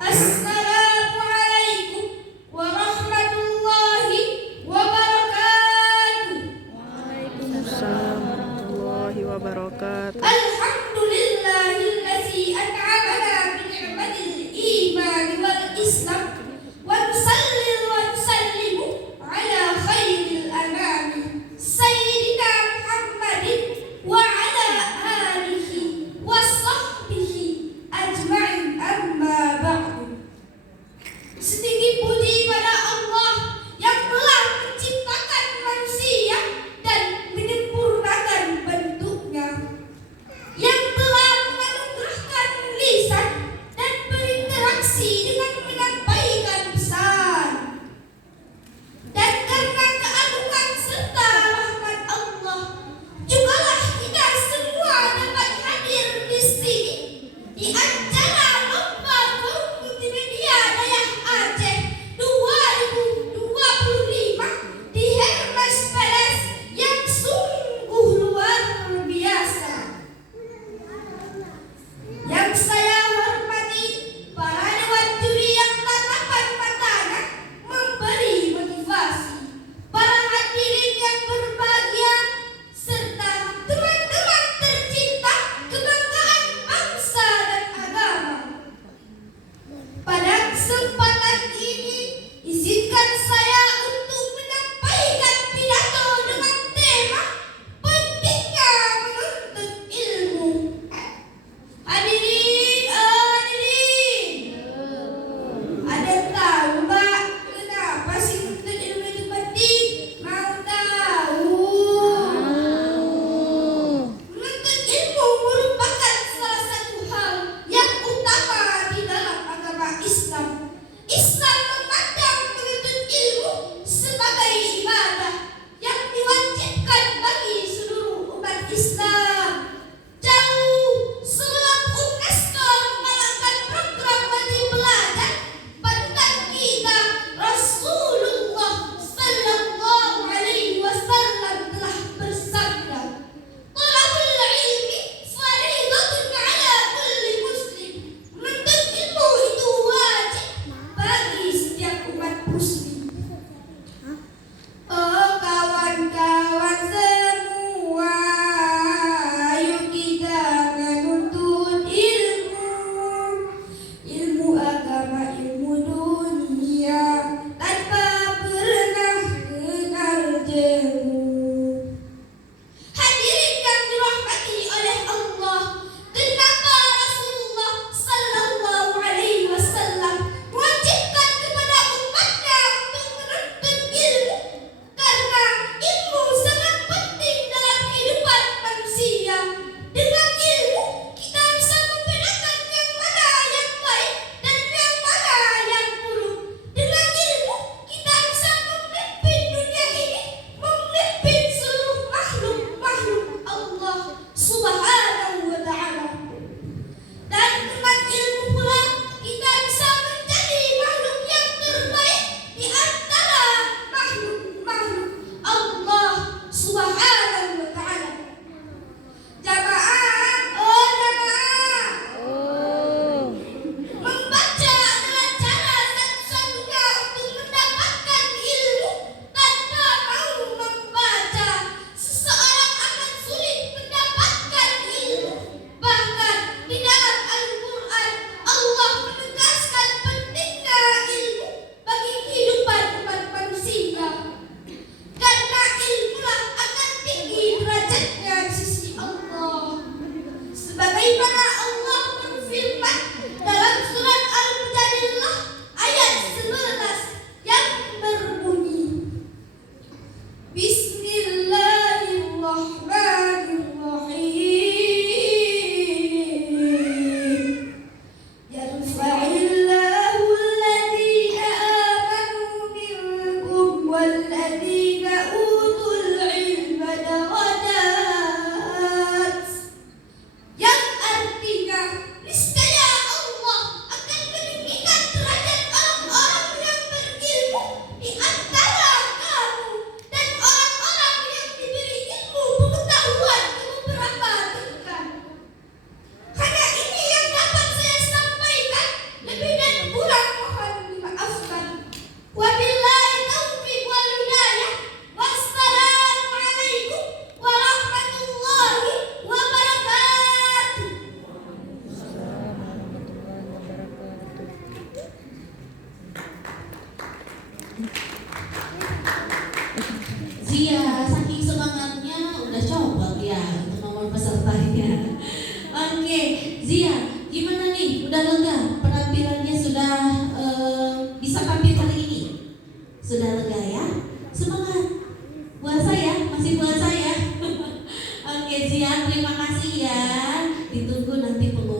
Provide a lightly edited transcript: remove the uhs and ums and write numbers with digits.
Assalamualaikum warahmatullahi wabarakatuh. Waalaikumsalam warahmatullahi wabarakatuh. Alhamdulillahillazi an'amana bi ni'matil iman wal islam wa nusalli wa nusallimu ala khairil anami sayyidina Muhammadin wa ala alihi wa sahbihi ajma'in, amma ba'du. Oke, Zia, gimana nih? Udah lega? Penampilannya sudah bisa tampil kali ini? Sudah lega ya? Semangat. Puasa ya? Masih puasa ya? Oke Zia, terima kasih ya. Ditunggu nanti pengumuman